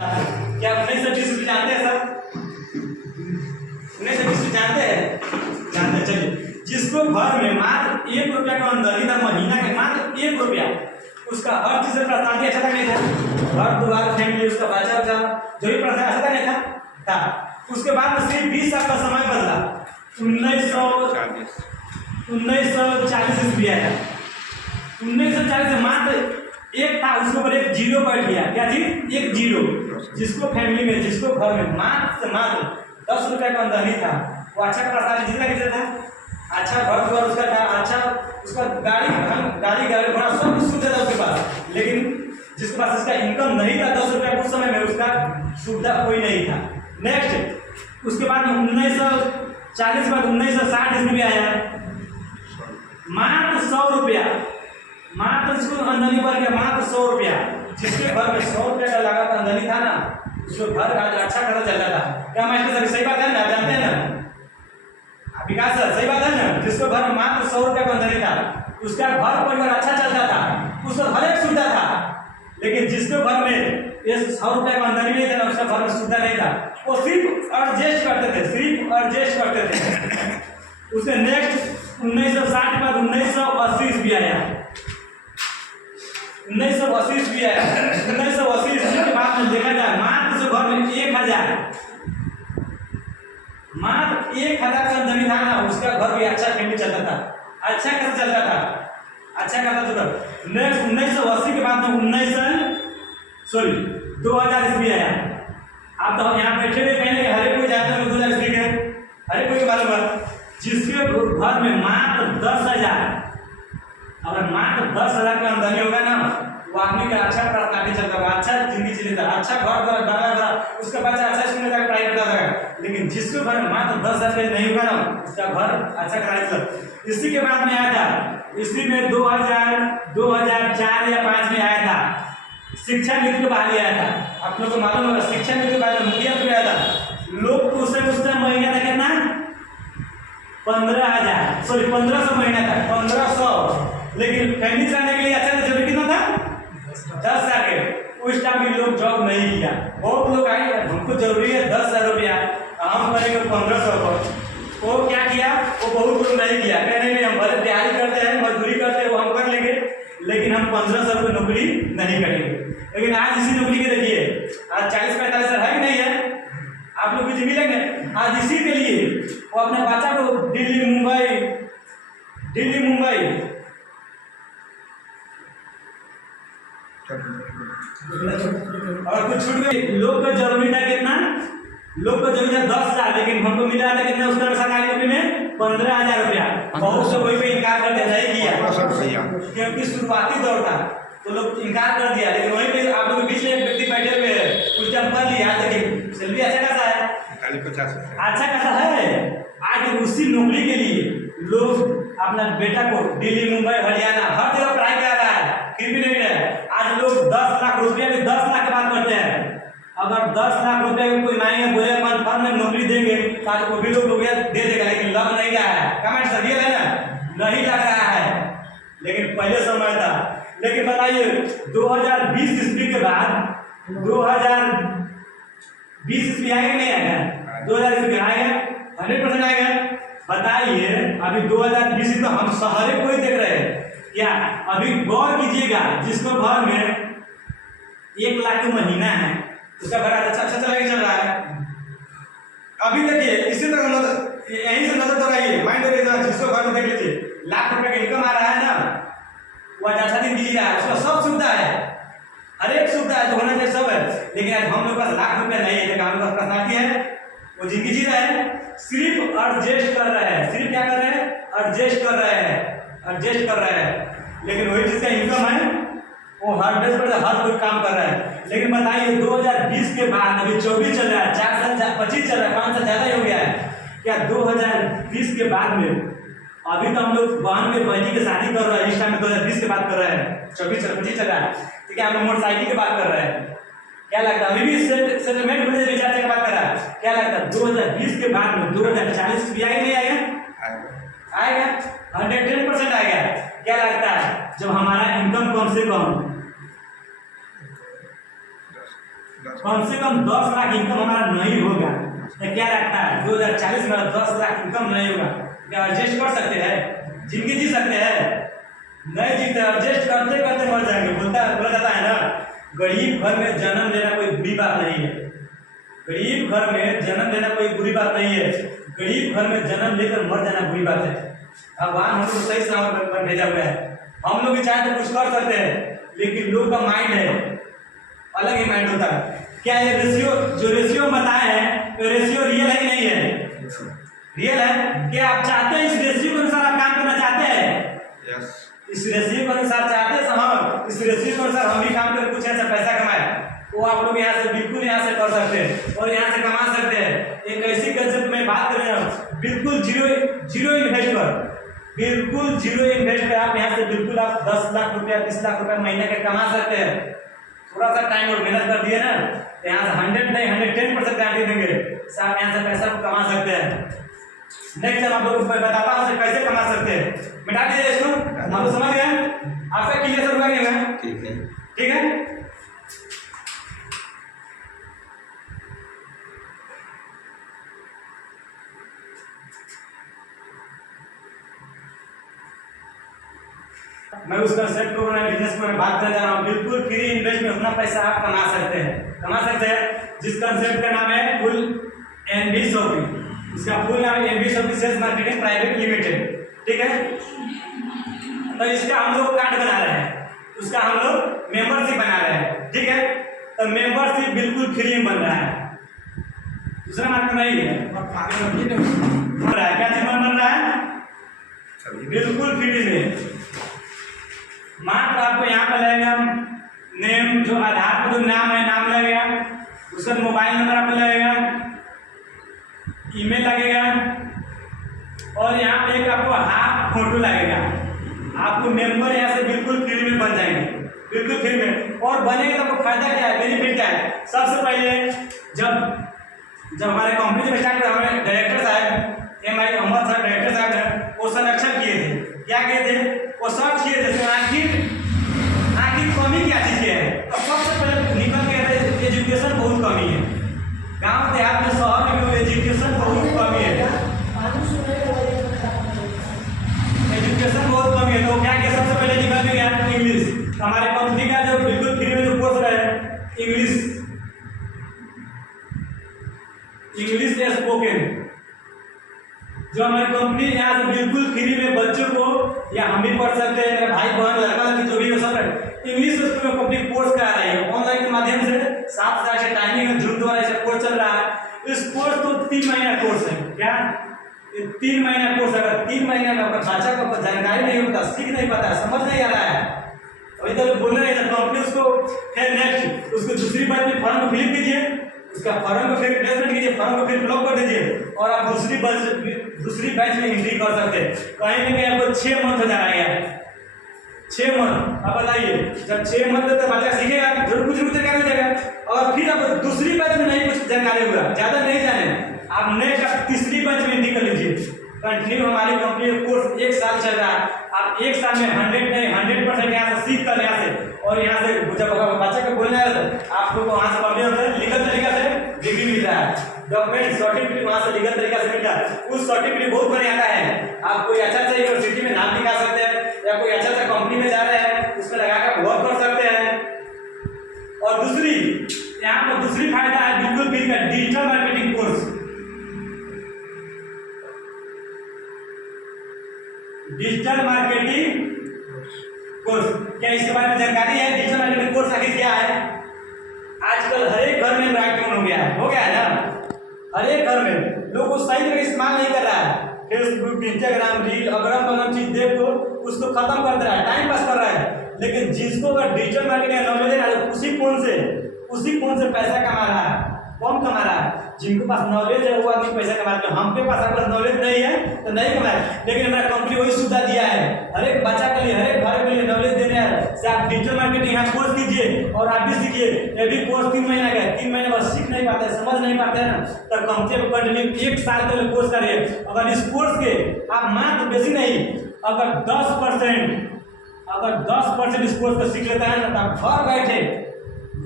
क्या 1920 जानते हैं सर? 1920 जानते हैं? जानते हैं। चलिए, जिसको घर में मात्र 1 रुपया का आमदनी था, महीना के मात्र 1 रुपया, उसका हर चीज से प्रस्ताव अच्छा था नहीं था? घर द्वार फैमिली उसका बचा था, जो भी प्रस्ताव अच्छा था नहीं था? उसके बाद सिर्फ 20 साल का समय बदला, 1940 ईस्वी आया। 1940 में मात्र एक था, उसके ऊपर एक जीरो बैठ गया। क्या चीज? एक जीरो। जिसको फैमिली में, जिसको घर में मात्र 10 रुपया का आमदनी था, वो अच्छा प्रस्ताव जितना कितना था, अच्छा घर द्वार उसका था, अच्छा उसका गाड़ी घोड़ा सब कुछ सुविधा था उसके पास। लेकिन जिसके पास इसका इनकम नहीं था 10 रुपया, उस समय में उसका सुविधा कोई नहीं था। नेक्स्ट, उसके बाद 1940 के बाद 1960 ईस्वी में आया, मात्र 100 रुपया, मात्र जिसको आमदनी बढ़ गया मात्र 100 रुपया। जिसके घर में 100 रुपया का लागत आमदनी था ना, उसको घर आज अच्छा खासा चल रहा था। क्या मास्टर सर सही बात है ना? जानते हैं ना विकास सर, सही बात है ना? जिसको घर में मात्र 100 रुपया का आमदनी था, उसका घर परिवार अच्छा चलता था, उसको हर एक सुविधा था। लेकिन जिसके घर में ये 100 रुपया का आमदनी नहीं था ना, उसका घर में सुविधा नहीं था, वो सिर्फ एडजस्ट करते थे, सिर्फ एडजस्ट करते थे। उसके नेक्स्ट 1960 के बाद 1980 ईस्वी आया, 1980 ईस्वी आया। 1980 ईस्वी के बाद में देखा जाए, मात्र जो घर में 1000 का आमदनी था ना, उसका घर भी अच्छा फैमिली चलता था, अच्छा कैसे चलता था, अच्छा कैसा चलता। नेक्स्ट 1980 के बाद में 2000 ईस्वी आया। आप तो यहाँ बैठे हुए कहेंगे हर एक कोई जानता है 2000 ईस्वी के, हर एक कोई मालूम है। जिसके घर में मात्र 10,000, अगर मात्र 10,000 का आमदनी होगा ना, वो आदमी का अच्छा काफी चलता होगा, अच्छा जिंदगी चलेगा, अच्छा घर बना, उसका बच्चा अच्छा स्कूल में जाकर पढ़ाई करता रहेगा। लेकिन जिसके घर में मात्र 10,000 का नहीं होगा ना, उसका घर अच्छा कराई चल। इसी के बाद में आया था, इसी में 2004 या 5 में आया था, शिक्षा नीति को बहाली आया था। आप लोग को मालूम होगा, शिक्षा नीति को बहाली मुखिया को आया था। लोग उस महीना था कितना? 1500 महीना था, 1500। लेकिन फैमिली चलाने के लिए अच्छा जरूरी कितना था? 10,000 के। उस टाइम भी लोग जॉब नहीं किया, बहुत लोग आए, हमको जरूरी है 10,000 रुपया, हम करेंगे 1500 पर। वो क्या किया? वो बहुत लोग नहीं किया, कहने नहीं हम भले तैयारी करते हैं, मजदूरी करते हैं, वो हम कर लेंगे, लेकिन हम 1500 रुपये नौकरी नहीं करेंगे। लेकिन आज इसी नौकरी के देखिए, आज 40-45 हज़ार है कि नहीं है? आप लोग कुछ मिलेंगे आज इसी के लिए। वो अपने बच्चा को दिल्ली मुंबई और कुछ छूट गई। लोग का जरूरी था कितना? लोग का जरूरी था 10,000, लेकिन हमको मिला था कितना? उसका सरकारी नौकरी में 15,000 रुपया। बहुत से कोई भी इनकार करते नहीं किया, क्योंकि शुरुआती दौर था तो लोग इनकार कर दिया। लेकिन वहीं पे आप लोग के बीच में एक व्यक्ति बैठे हुए हैं, कुछ टाइम कर लिया, लेकिन सैलरी अच्छा खासा है, अच्छा खासा है। आज उसी नौकरी के लिए लोग अपना बेटा को दिल्ली मुंबई हरियाणा हर जगह पढ़ाई करा रहा है, फिर भी नहीं है। आज लोग 10 लाख रुपया भी 10 लाख की बात करते हैं। अगर 10 लाख रुपये को कोई मांगे बोले कन्फर्म में नौकरी देंगे, तो वो भी लोग रुपया दे देगा, लेकिन लग नहीं रहा है। कमेंट सर ये है ना, नहीं लग रहा है, लेकिन पहले समय था। लेकिन बताइए 2020 ईस्वी के बाद 2020 ईस्वी आएगा नहीं आएगा? 2000 ईस्वी आएगा, 100% आएगा। बताइए अभी 2020 तो हम शहर को ही देख रहे हैं क्या? अभी गौर कीजिएगा, जिसको घर में 1 लाख का महीना है, उसका घर अच्छा चल रहा है। अभी देखिए इसी तरह यहीं से नजर दौड़ाइए, माइंड जिसको घर में देख लीजिए, लाख रुपए का इनकम आ रहा है ना, वो आज अच्छा दिन जी रहा है, उसका सब सुविधा है, हर एक सुविधा है जो होना चाहिए सब है। लेकिन आज हम लोग पास लाख रुपया नहीं है, लेकिन हम लोग पर्सनालिटी है, वो जिंदगी जी रहे हैं, सिर्फ एडजस्ट कर रहे हैं। सिर्फ क्या कर रहे हैं? एडजस्ट कर रहे हैं। लेकिन वही जिसका इनकम है वो 100% हर कोई काम कर रहा है। लेकिन बताइए 2020 के बाद अभी 24 चल रहा है, 4 साल 25 चल रहा है, 5 साल ज्यादा ही हो गया है क्या? 2020 के बाद में अभी तो हम लोग बहन के बहनी की शादी कर रहे हैं, इस टाइम में 2020 के बात कर रहे हैं, 24-25 चल रहा है, ठीक है? हम लोग मोटरसाइकिल की बात कर रहे हैं। क्या लगता है? अभी भी सेटलमेंट होने रिचार्ज की बात कर रहा है। क्या लगता है 2020 के बाद में 2040 भी आएगा नहीं आएगा? आएगा, 110% आएगा। क्या लगता है जब हमारा इनकम कम से कम कम से कम 10 लाख इनकम हमारा नहीं होगा, तो क्या लगता है 2040 में 10 लाख इनकम नहीं होगा, क्या एडजस्ट कर सकते हैं? जिंदगी जी सकते हैं? नहीं जीते, एडजस्ट करते करते मर जाएंगे। बोला जाता है ना, गरीब घर में जन्म लेना कोई बुरी बात नहीं है। गरीब घर में जन्म लेना कोई बुरी बात नहीं है, गरीब घर में जन्म लेकर मर जाना बुरी बात है। भगवान हम लोग सही सलामत पर भेजा हुआ है। हम लोग भी चाहे तो कुछ कर सकते हैं, लेकिन लोग का माइंड है अलग ही माइंड होता है। क्या ये रेशियो जो रेशियो बताए हैं, तो रेशियो रियल है कि नहीं है? रियल है। क्या आप चाहते हैं इस रेशियो के अनुसार आप काम करना चाहते हैं? इस रेशियो के अनुसार चाहते हैं हम, इस रेशियो के अनुसार हम भी काम कर कुछ ऐसा पैसा कमाए, वो आप लोग यहाँ से बिल्कुल यहाँ से कर सकते हैं और यहाँ से कमा सकते हैं। एक ऐसी कंसेप्ट में बात कर रहे हैं, बिल्कुल जीरो इन्वेस्ट कर, बिल्कुल जीरो इन्वेस्ट कर आप यहाँ से बिल्कुल आप 10 लाख रुपया 20 लाख रुपया महीने का कमा सकते हैं। थोड़ा सा टाइम और मेहनत कर दिए ना, तो यहाँ से 100 नहीं 110% गारंटी देंगे से आप यहाँ से पैसा कमा सकते हैं। नेक्स्ट टाइम आप लोग बताता हूँ कैसे कमा सकते हैं। मिटा दीजिए इसको, हम लोग समझ गए? आपका क्लियर सब हुआ नहीं हुआ? ठीक है, ठीक है। मैं उस कंसेप्ट को बिजनेस को बात कर जा रहा हूँ। बिल्कुल फ्री इन्वेस्ट में उतना पैसा आप कमा सकते हैं, जिस कंसेप्ट का नाम है फुल एनबी शॉपिंग। इसका फुल नाम है NB shopping sales marketing private limited, ठीक है। तो इसका हम लोग कार्ड बना रहे हैं, उसका हम लोग मेंबरशिप बना रहे हैं, ठीक है। तो मेंबरशिप बिल्कुल फ्री में बन रहा है, दूसरा मार्केट नहीं है। क्या चीज बन रहा है? बिल्कुल फ्री में। मात्र आपको यहाँ पर लगेगा नेम, जो आधार पर जो नाम है नाम लगेगा, उसका मोबाइल नंबर आपको लगेगा, ईमेल लगेगा और यहाँ पे एक आपको हाफ फोटो लगेगा। आपको मेंबर यहाँ से बिल्कुल फ्री में बन जाएंगे, बिल्कुल फ्री में। और बनेगा तो आपको फायदा क्या है, बेनिफिट क्या है? सबसे पहले जब हमारे कंपनी में स्टार्ट किया, हमारे डायरेक्टर साहब MI अहमद साहब डायरेक्टर साहब ने वो संरक्षण किए थे। क्या किए थे? वो सर्च किए थे आखिर कमी क्या चीज़ की है। तो सबसे पहले निकल के आए एजुकेशन बहुत कमी है, गांव देहात में शहर में एजुकेशन बहुत कमी है, एजुकेशन बहुत कमी है। तो क्या किया? सबसे पहले निकल के गया इंग्लिश। हमारे कंपनी का जो बिल्कुल फ्री में जो कोर्स है इंग्लिश स्पोकन, जो हमारी कंपनी यहाँ से बिल्कुल फ्री में बच्चों को, या हम भी पढ़ सकते हैं, मेरे भाई बहन लड़का लड़की जो भी हो सब इंग्लिश स्कूल में कंपनी कोर्स करा रही है ऑनलाइन के माध्यम से। 7 साल से टाइमिंग है, जून द्वारा ऐसा कोर्स चल रहा है। इस कोर्स तो 3 महीना कोर्स है। क्या? 3 महीना कोर्स। अगर 3 महीने में आपका बच्चा को जानकारी नहीं होता, सीख नहीं पाता, समझ नहीं आ रहा है, अभी तो बोल रहे हैं कंपनी उसको फिर नेक्स्ट उसको दूसरी बार में फॉर्म को फिल कीजिए, उसका फॉर्म को फिर रिप्लेसमेंट कीजिए, फॉर्म को फिर ब्लॉक कर दीजिए और आप दूसरी बैच में एंट्री कर सकते हैं। कहीं ना कहीं आपको 6 मंथ हो जा रहा है, 6 मंथ। अब बताइए, जब 6 मंथ तक बच्चा सीखेगा जरूर कुछ जानकारी हो जाएगा। और फिर आप दूसरी बैच में नहीं कुछ जानकारी होगा, ज़्यादा नहीं जाने, आप नेक्स्ट तीसरी बैच में एंट्री कर लीजिए। कंटिन्यू हमारी कंपनी का कोर्स 1 साल चल रहा है। आप 1 साल में 100% यहाँ से सीख कर यहाँ से, और यहाँ से जब बच्चा को बोलना है तो आपको वहाँ से पब्लिक होता है, लीगल तरीका से डिग्री मिल रहा है, डॉक्यूमेंट सर्टिफिकेट वहाँ से लीगल तरीका से मिल रहा है। उस सर्टिफिकेट बहुत बढ़िया आता है। आप कोई अच्छा यूनिवर्सिटी में नाम लिखा सकते हैं, या कोई अच्छा कंपनी में जा रहे हैं उसमें लगाकर वर्क कर सकते हैं। और दूसरी यहाँ पर दूसरी फायदा है बिल्कुल फ्री का digital marketing course. Digital marketing course, क्या इसके बारे में जानकारी है? डिजिटल मार्केटिंग कोर्स आखिर क्या है? आजकल हर एक घर में एंड्रॉइड फोन हो गया है ना। हर एक घर में लोग उस सही तरह इस्तेमाल नहीं कर रहा है। फेसबुक, इंस्टाग्राम, रील, अगरम बगरम चीज देख को उसको खत्म कर दे रहा है, टाइम पास कर रहा है। लेकिन जिसको अगर डिजिटल मार्केटिंग नॉलेज है ना, उसी फोन से पैसा कमा रहा है। कौन कमा रहा है? जिनके पास नॉलेज है वो आदमी पैसा कमा रहा है। हमके पास अगर नॉलेज नहीं है तो नहीं कमाए, लेकिन हमारा कंपनी वही सुविधा दिया है हर एक बच्चा के लिए, हर एक घर के लिए नॉलेज देने हैं से आप डिजिटल मार्केटिंग यहाँ कोर्स कीजिए और आप भी सीखिए। ये भी कोर्स 3 महीना का है, 3 महीने बाद सीख नहीं पाते, समझ नहीं पाते हैं ना, तो कम से कम कंटिन्यू 1 साल के लिए कोर्स करिए। अगर इस कोर्स के आप मात्र बेसी नहीं, अगर 10% इस कोर्स को सीख लेता है ना, तो आप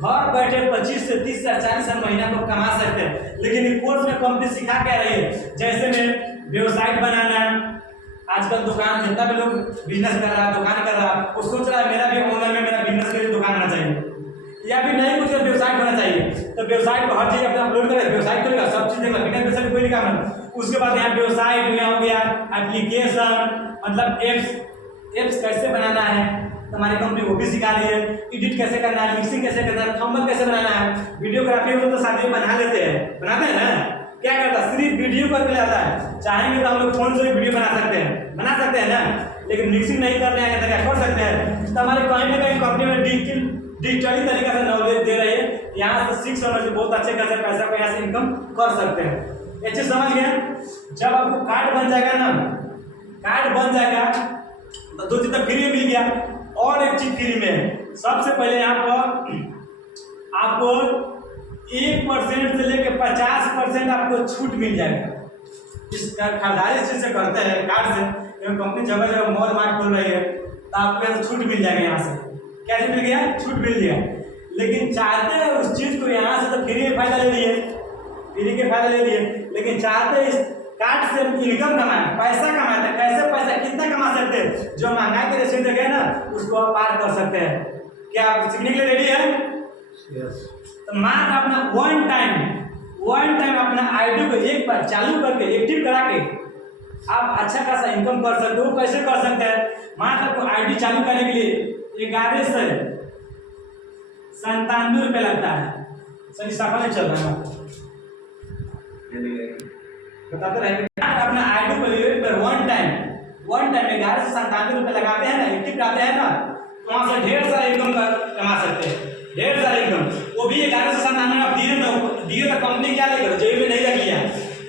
घर बैठे 25 से 30 से 40 हजार महीना को कमा सकते हैं। लेकिन इस कोर्स में कंपनी सिखा क्या रही है, जैसे में वेबसाइट बनाना, आजकल दुकान जितना भी लोग बिजनेस कर रहा है, दुकान कर रहा है, वो सोच रहा है मेरा भी ऑनलाइन में मेरा बिजनेस के लिए दुकान होना चाहिए, या फिर नहीं कुछ वेबसाइट होना चाहिए। तो वेबसाइट को हर चीज अपने अपलोड करेगा, वेबसाइट करेगा, सब चीज देगा, बिना वेबसाइट कोई नहीं काम है। उसके बाद यहाँ वेबसाइट में हो गया एप्लीकेशन, मतलब एप्स कैसे बनाना है, हमारी कंपनी वो भी सिखा रही है। एडिट कैसे करना है, मिक्सिंग कैसे करना है, थंबनेल कैसे बनाना है, वीडियोग्राफी हो तो साथ में बना लेते हैं, बनाते हैं ना। क्या करता है, सिर्फ वीडियो करके लाता है। चाहेंगे तो हम लोग फोन से भी वीडियो बना सकते हैं ना, लेकिन मिक्सिंग नहीं करने आएंगे तो क्या कर सकते हैं। तो हमारी कहीं ना कहीं कंपनी में डिजिटली तरीका से नॉलेज दे रही है, यहाँ से सीख समझ बहुत अच्छे खासे पैसा को यहाँ से इनकम कर सकते हैं। ये चीज समझ गए। जब आपको कार्ड बन जाएगा ना, कार्ड बन जाएगा तो 2 चीज तो फ्री में मिल गया, और एक चीज फ्री में, सबसे पहले यहाँ पर आपको 1% से लेकर 50% आपको छूट मिल जाएगा। इस खरीदारी से करते हैं कार्ड से, कंपनी जगह जगह मॉल मार्ट खोल रही है, तो आपको यहाँ छूट मिल जाएगा। यहाँ से कैसे मिल गया, छूट मिल गया। लेकिन चाहते हैं उस चीज को यहाँ से तो फ्री में फायदा ले लिए, फ्री के फायदा ले लिए, लेकिन चाहते हैं इस कार्ड से इनकम कमाए, पैसा कमाते हैं। कैसे पैसा कितना कमा सकते हैं, जो महंगाई के रेशो देखे ना उसको आप पार कर सकते हैं। क्या आप सीखने के लिए रेडी है? यस। तो मात्र अपना वन टाइम अपना आईडी को एक बार चालू करके एक्टिव करा के आप अच्छा खासा इनकम कर सकते हो। कैसे कर सकते हैं, मात्र आपको आईडी चालू करने के लिए 11 से 97 रुपये लगता है। सर साफा नहीं चल रहा है, बताते रहेंगे। अपना आईडी को वन टाइम 11 से 97 रुपये लगाते हैं ना, एक्टिव कराते हैं ना, तो वहाँ से ढेर सारा इनकम कमा सकते हैं, ढेर सारा इनकम। वो भी 11 से 97 आप दिए तो कंपनी क्या लेकर जेब में नहीं रख लिया।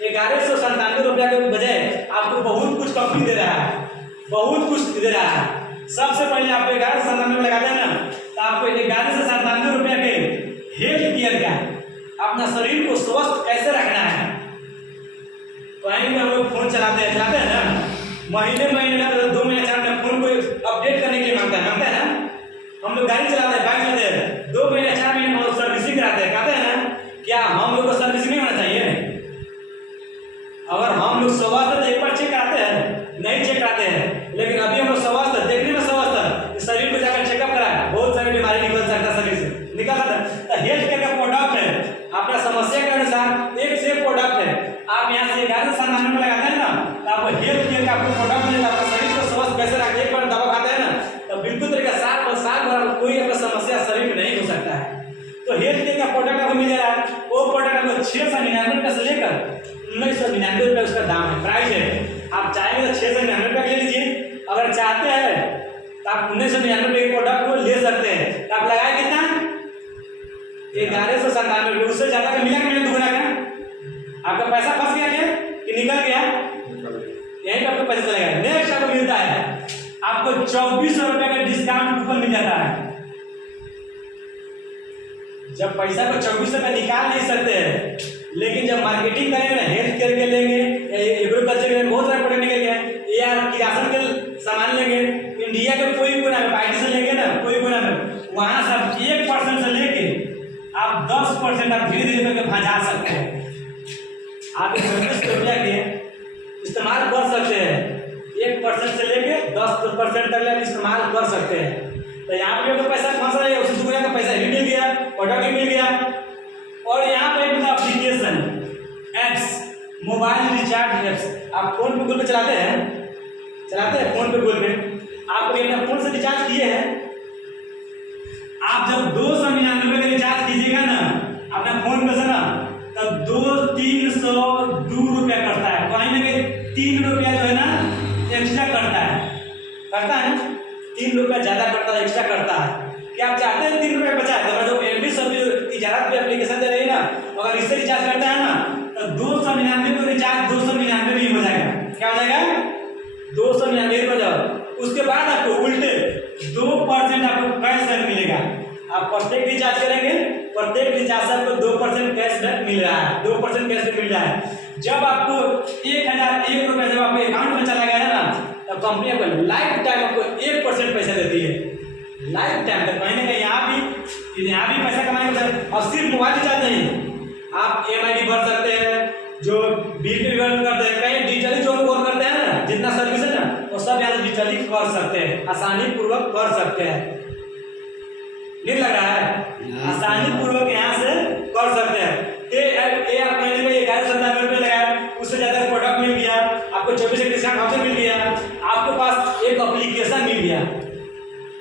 1197 रुपया के बजाय आपको बहुत कुछ कंपनी दे रहा है, बहुत कुछ दे रहा है। सबसे पहले आप 11 से 97 में लगाते हैं ना, तो आपको 11 से 97 रुपया के हेल्थ केयर का, अपना शरीर को स्वस्थ कैसे रखना है। कहीं भी हम लोग फोन चलाते हैं ना, महीने ना 2 महीने 4 महीने फोन को अपडेट करने के लिए मांगता है ना। हम लोग गाड़ी चलाते हैं, बाइक चलाते हैं, 2 महीने 4 महीने हम लोग सर्विसिंग कराते हैं, कहते हैं ना। क्या हम लोग को सर्विसिंग नहीं होना चाहिए? अगर हम लोग स्वास्थ्य तो एक बार चेक कराते हैं, नहीं चेक कराते हैं, लेकिन अभी हम लोग स्वास्थ्य देखने में स्वास्थ्य शरीर को जाकर चेकअप कराए, बहुत सारी बीमारी निकल सकता है, शरीर से निकल सकता है। तो हेल्थ केयर का प्रोडक्ट है, अपना समस्या के अनुसार एक से प्रोडक्ट है। आप यहाँ से 11 से 97 में लगाते हैं ना, तो आपको हेल्थ केयर का आपको प्रोडक्ट मिलेगा। आपका शरीर को स्वस्थ कैसे रखते हैं, एक बार दवा खाते हैं ना, तो बिल्कुल तरीका साल भर कोई आपका समस्या शरीर में नहीं हो सकता है। तो हेल्थ केयर का प्रोडक्ट आपको मिल जा रहा है। वो प्रोडक्ट आपको 699 रुपये से लेकर 1999 रुपये उसका दाम है, प्राइस है। आप चाहेंगे तो 699 रुपये ले लीजिए, अगर चाहते हैं तो आप 1999 रुपये के प्रोडक्ट को ले सकते हैं। तो आप लगाए कितना, 1197 रुपये, उससे ज़्यादा का मिला कि मिला दुगना का? आपका पैसा फंस गया क्या कि निकल गया? यहीं पर आपको पैसा चलेगा। नेक्स्ट आपको मिलता है, आपको 2400 रुपये का डिस्काउंट कूपन मिल जाता है। जब पैसा को 2400 रुपये निकाल नहीं सकते हैं, लेकिन जब मार्केटिंग करेंगे ना, हेल्थ केयर के लेंगे, एग्रीकल्चर के बहुत सारे प्रोडक्ट निकल गए, या किरासन के सामान लेंगे, इंडिया के कोई कोना में बाइक से लेंगे ना, कोई कोना में, वहाँ सब 1% से लेके आप 10% आप धीरे धीरे करके भजा सकते हैं। आप 25 रुपया के इस्तेमाल कर सकते हैं, 1% से लेके 10% तक इस्तेमाल कर सकते हैं। तो यहाँ पे तो पैसा फंस रहा है, उससे दुगना का पैसा भी मिल गया, प्रोडक्ट भी मिल गया। और यहाँ पे application apps, mobile recharge apps, आप फोन पे गूगल पे चलाते हैं फोन पे गूगल पे, आप अपना फोन से रिचार्ज किए हैं। आप जब 299 का रिचार्ज कीजिएगा ना अपना फोन पे से ना, तब 302 रुपया करता है, कहीं ना कहीं 3 रुपया जो है ना एक्स्ट्रा करता है 3 रुपया ज़्यादा करता है, एक्स्ट्रा करता है। क्या आप चाहते हैं 3 रुपये बचाए? तो अगर जो एमबी सब इजारत पे एप्लीकेशन दे रही है ना, अगर इससे रिचार्ज करता है ना, तो 299 को रिचार्ज 299 में ही हो जाएगा। क्या हो जाएगा? 299 हो जाएगा। उसके बाद आपको उल्टे 2% आपको कैशबैक मिलेगा। आप प्रत्येक रिचार्ज करेंगे, प्रत्येक रिचार्ज से आपको 2% कैशबैक मिल रहा है, 2% कैशबैक मिल रहा है। जब आपको 1001 रुपया जब आपके अकाउंट में चला गया है ना, तब कंपनी आपको लाइफ टाइम आपको 1% पैसा देती है। लाइफ टाइम तक कहीं ना कहीं यहाँ भी पैसा कमाएंगे। और सिर्फ मोबाइल रिचार्ज नहीं, आप EMI भर सकते हैं, जो बिल पे पेमेंट करते हैं, कहीं डिजिटली जो लोग करते हैं ना, जितना सर्विस है ना वो सब यहाँ से डिजिटली कर सकते हैं, आसानी पूर्वक कर सकते हैं। नहीं लग रहा है? आसानी पूर्वक यहाँ से कर सकते हैं। ये आप कहने में 1197 रुपये लगाया, उससे ज़्यादा प्रोडक्ट मिल गया आपको, 24 डिस्काउंट ऑप्शन मिल गया, आपके पास एक एप्लीकेशन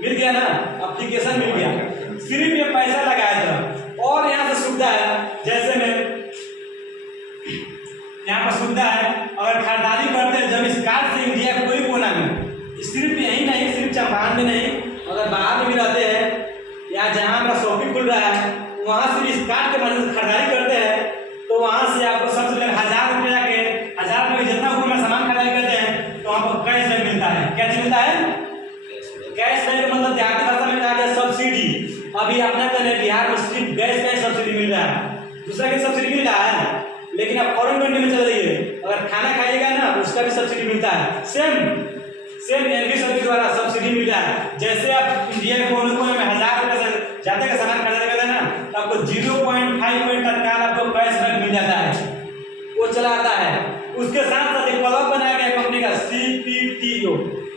मिल गया ना, एप्लीकेशन मिल गया, सिर्फ ये पैसा लगाया था। और यहाँ से सुविधा है, जैसे में यहाँ पर सुविधा है, अगर खरीदारी करते हैं जब इस कार्ड से इंडिया के कोई कोना में, सिर्फ यही नहीं, सिर्फ चंपारण में नहीं, अगर बाहर में भी रहते हैं या जहाँ हमारा शॉपिंग खुल रहा है वहाँ से इस कार्ड के माध्यम से खरीदारी करते हैं, तो वहाँ से आपको सबसे पहले 1000 रुपये के 1000 रुपये जितना ऊपर सामान खरीदारी करते हैं तो वहाँ पर कैशबैक मिलता है। क्या चीज मिलता है? कैशबैक का मतलब देहाती भाषा में कहा जाए सब्सिडी। अभी अपना कहने बिहार में सिर्फ गैस का सब्सिडी मिल रहा है, दूसरा का सब्सिडी मिल रहा है, लेकिन आप फॉरेन कंट्री में चले जाइए, अगर खाना खाइएगा ना उसका भी सब्सिडी मिलता है। सेम एनबी सर्विस द्वारा सब्सिडी मिल रहा है। जैसे आप इंडिया के कोने कोने में 1000 रुपये से ज़्यादा का सामान खरीदारी करते हैं ना, तो आपको 0.5 तत्काल आपको कैशबैक मिल जाता है, वो चला आता है। उसके साथ साथ एक क्लब बनाया गया कंपनी का CPTO,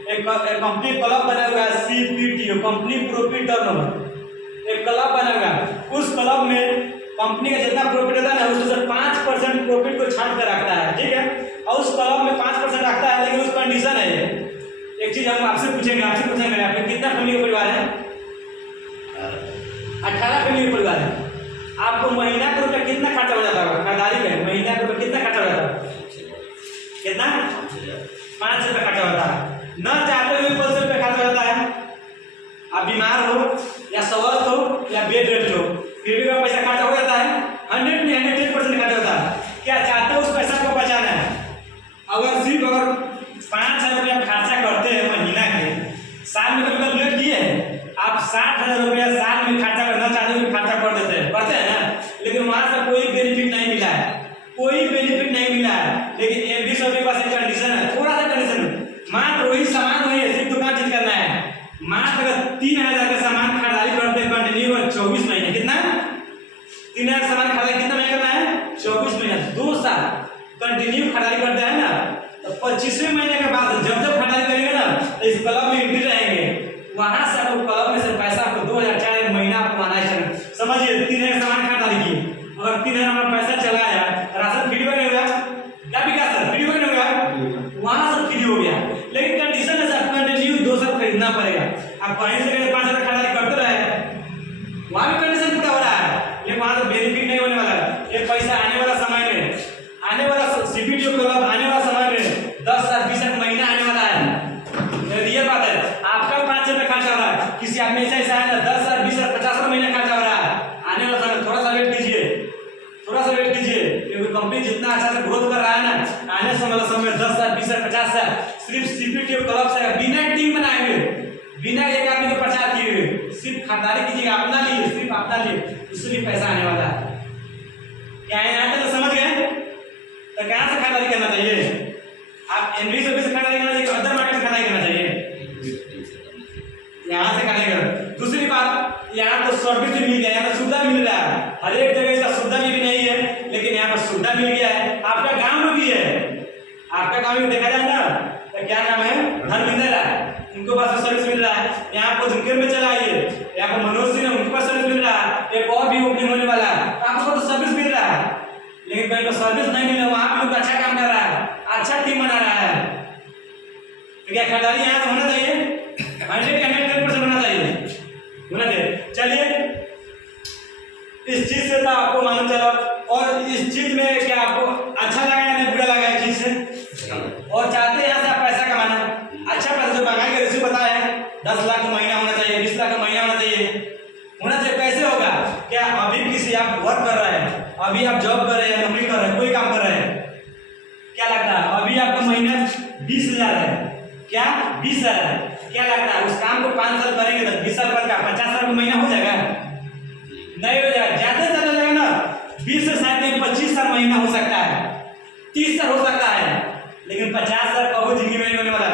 एक कंपनी क्लब बनाया हुआ है CPTO, कंपनी प्रॉफिट टर्नओवर, एक क्लब बनाया हुआ है। उस क्लब में कंपनी का जितना प्रॉफिट होता है ना उसमें से 5% प्रॉफिट को छांट कर रखता है, ठीक है। और उस क्लब में 5% रखता है, लेकिन उस कंडीशन है, एक चीज हम आपसे पूछेंगे आपके कितना फैमिली का परिवार है? 18 फैमिली का परिवार है। आपको महीना का रुपया कितना खर्चा हो जाता होगा खरीदारी में? महीना का रुपया कितना खर्चा हो जाता है? कितना? 5 रुपये खर्चा होता है। न चाहते हुए 5 रुपये खर्चा हो जाता है। आप बीमार हो या स्वस्थ हो या बेड रेस्ट हो, फिर भी पैसा खर्चा हो जाता है। 110% खर्चा होता है। क्या चाहते हो उस पैसा को बचाना है? अगर 5,000 रुपया खर्चा करते हैं महीना के, साल में कभी कैलकुलेट किए हैं आप? 60,000 रुपया साल में खर्चा करना चाहते हो, खर्चा कर करते हैं ना, लेकिन वहां से कोई बेनिफिट नहीं मिला है, कोई बेनिफिट नहीं मिला है। लेकिन एमबी सब के पास एक कंडीशन है, थोड़ा सा कंडीशन, मात्र वही सामान वही है, सिर्फ दुकान चेंज करना है। मात्र अगर 3000 का सामान खरीदारी करते हैं कंटिन्यू 24 महीने, कितना? 3000 सामान खरीदारी कितना महीने करना है? 24 महीने, 2 साल कंटिन्यू खरीदारी करते हैं ना, तो 25वें महीने के बाद जब खरीदारी करेंगे ना तो इस क्लब में एंट्री रहेंगे, वहां से आपको क्लब में से पैसा आपको 2004 महीना आपको आना है। समझिए 3000 सामान खरीदारी की, अगर 3000 हमारा पैसा चला आया, राशन फ्री बने हुआ क्या विकास सर? फ्री बने हुआ, वहां से फ्री हो गया। लेकिन कंडीशन है सर कंटिन्यू 2 साल खरीदना पड़ेगा। आप कहीं से 5,000 खरीदारी करते रहे, वहां भी कंडीशन पूरा हो रहा है, लेकिन वहां से बेनिफिट नहीं होने वाला है। ये पैसा आने वाला समय में, आने वाला CPTO क्लब आने वाला समय में 10 साल 20 साल महीना आने वाला है। रियल बात है, आपका 5 रुपये खर्चा हो रहा है, किसी आदमी ऐसा है ना 10 साल 20 साल 50 साल महीना खर्चा हो रहा है। आने वाला समय थोड़ा सा वेट कीजिए, क्योंकि कंपनी जितना अच्छा से ग्रोथ कर रहा है ना, आने वाला समय 10 साल 20 साल 50 साल सिर्फ CPTO क्लब से बिना टीम बनाए हुए, बिना एक आदमी को प्रचार किए हुए, सिर्फ खरीदारी कीजिएगा अपना लिए, सिर्फ अपना लिए, उससे भी पैसा आने वाला है। क्या यहाँ तक समझ गए? तो कहाँ से खरीदारी करना चाहिए? आप एनबी सर्विस से खरीदारी करना चाहिए, अदर मार्केट से खरीदारी करना चाहिए, यहाँ से खरीदारी करो। दूसरी बात, यहाँ तो सर्विस भी मिल गया, यहाँ पर सुविधा मिल रहा है, हर एक जगह इसका सुविधा भी नहीं है, लेकिन यहाँ पर सुविधा मिल गया है। आपका गाँव में भी है, आपका गाँव में देखा जाए ना तो क्या नाम है, धर्मेंद्र, उनको पास सर्विस मिल रहा है। यहाँ पर झुमकेर में चला आइए, यहाँ पर मनोज सिंह उनके पास सर्विस मिल रहा है, एक और भी ओपनिंग होने वाला है, आपको तो सर्विस मिल रहा है। लेकिन कहीं पर सर्विस नहीं मिला, वहाँ पे लोग अच्छा काम कर रहा है, अच्छा टीम बना रहा है, तो क्या खरीदारी यहाँ से होना चाहिए? 100% होना चाहिए। चलिए इस चीज से तो आपको मालूम चला, और इस चीज में क्या आपको अच्छा लगा या नहीं बुरा लगा इस चीज से? और चाहते हैं यहाँ से आप पैसा कमाना, अच्छा पैसा जो महंगाई का रेशियो बताया है 10 लाख का महीना होना चाहिए, 20 लाख का महीना होना चाहिए। कैसे होगा? क्या अभी किसी आप वर्क कर रहे हैं, अभी आप जॉब कर रहे हैं, नौकरी कर रहे हैं, कोई काम कर रहे हैं, क्या लगता है अभी आपका महीना 20,000 है, क्या 20,000 है, क्या लगता है उस काम को 5 साल करेंगे तो 20 साल बाद का 50,000 का महीना हो जाएगा? नहीं हो जाएगा, ज्यादा से ज्यादा जाएगा ना 20 से शायद 25 साल महीना हो सकता है, 30 साल हो सकता है, लेकिन 50 साल कभी जिंदगी में नहीं होने वाला।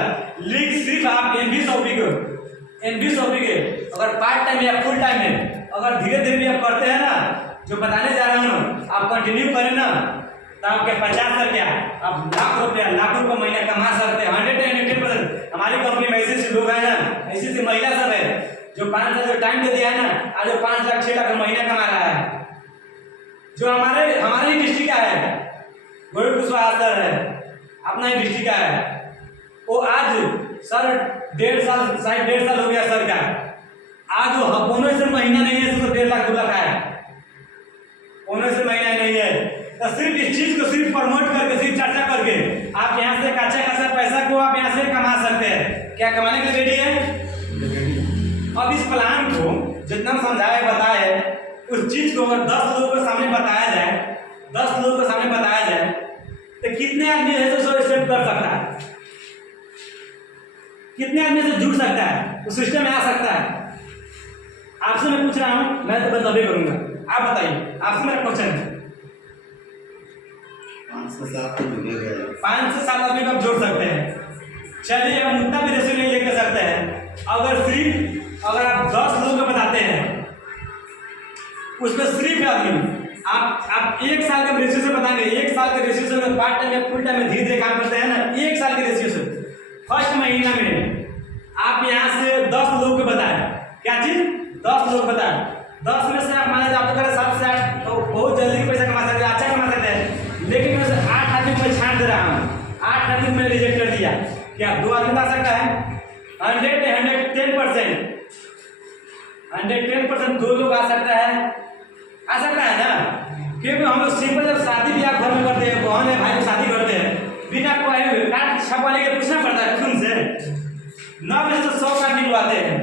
लेकिन सिर्फ आप एनबी शॉपिंग के अगर पार्ट टाइम या फुल टाइम में अगर धीरे धीरे भी आप करते हैं ना, जो बताने जा रहा हूँ आप कंटिन्यू करें ना, तो आपके 50 से क्या आप लाख रुपया महीना कमा सकते हैं। 110% हमारी कंपनी में ऐसे लोग हैं ना, ऐसी महिला सब है जो 5 साल जो टाइम दे दिया है ना, आज वो 5 लाख 6 लाख महीना कमा रहा है। जो हमारे ही डिस्ट्रिक्ट का है, गोविंद कुशवाहा सर है, अपना ही डिस्ट्रिक्ट का है, वो आज सर 1.5 साल हो गया सर का, आज वो कोनो से महीना नहीं है, सिर्फ 1.5 लाख 2 लाख है, कोनो से महीना नहीं है। तो सिर्फ इस चीज को सिर्फ प्रमोट करके, सिर्फ चर्चा करके आप यहाँ से अच्छा पैसा को आप यहाँ से कमा सकते हैं। क्या कमाने के लिए रेडी है? अब इस प्लान को जितना समझाया बताया है, उस चीज को अगर 10 लोगों के सामने बताया जाए, 10 लोगों के सामने बताया जाए, तो कितने आदमी है जो एक्सेप्ट कर सकता है? कितने आदमी से जुड़ सकता है, उस सिस्टम में आ सकता है? आपसे मैं पूछ रहा हूं, मैं तो तभी करूंगा, आप बताइए, आपसे मेरा क्वेश्चन है। 5 से 7 आदमी को आप जोड़ सकते हैं। चलिए हम उतना भी रेशियो नहीं लेकर सकते हैं। अगर आप 10 लोगों को बताते हैं, उसमें सिर्फ आदमी आप 1 साल के रेशियो से बताएंगे, 1 साल के रेशियो से पार्ट टाइम या फुल टाइम में धीरे धीरे काम करते हैं ना, 1 साल के रेशियो से फर्स्ट महीना में आप यहाँ से 10 लोगों को बताएं। क्या चीज? 10 लोग बताएं। 10 में से आप मान लीजिए आप 7 से 8 तो बहुत जल्दी पैसा कमा सकते हैं, अच्छा कमा सकते हैं। लेकिन मैं 8 आदमी को छांट दे रहा हूँ, 8 आदमी मैंने रिजेक्ट कर दिया, क्या 2 आदमी आ सकता है? 110% 110% 2 लोग आ सकता है ना। क्योंकि हम लोग सिंपल जब शादी ब्याह घर में करते हैं, बहन है भाई को शादी करते हैं, बिना कोई कार्ड छपवाने के पूछना पड़ता है खून से, 9 बजे तो 100 कार्ड निकलवाते हैं।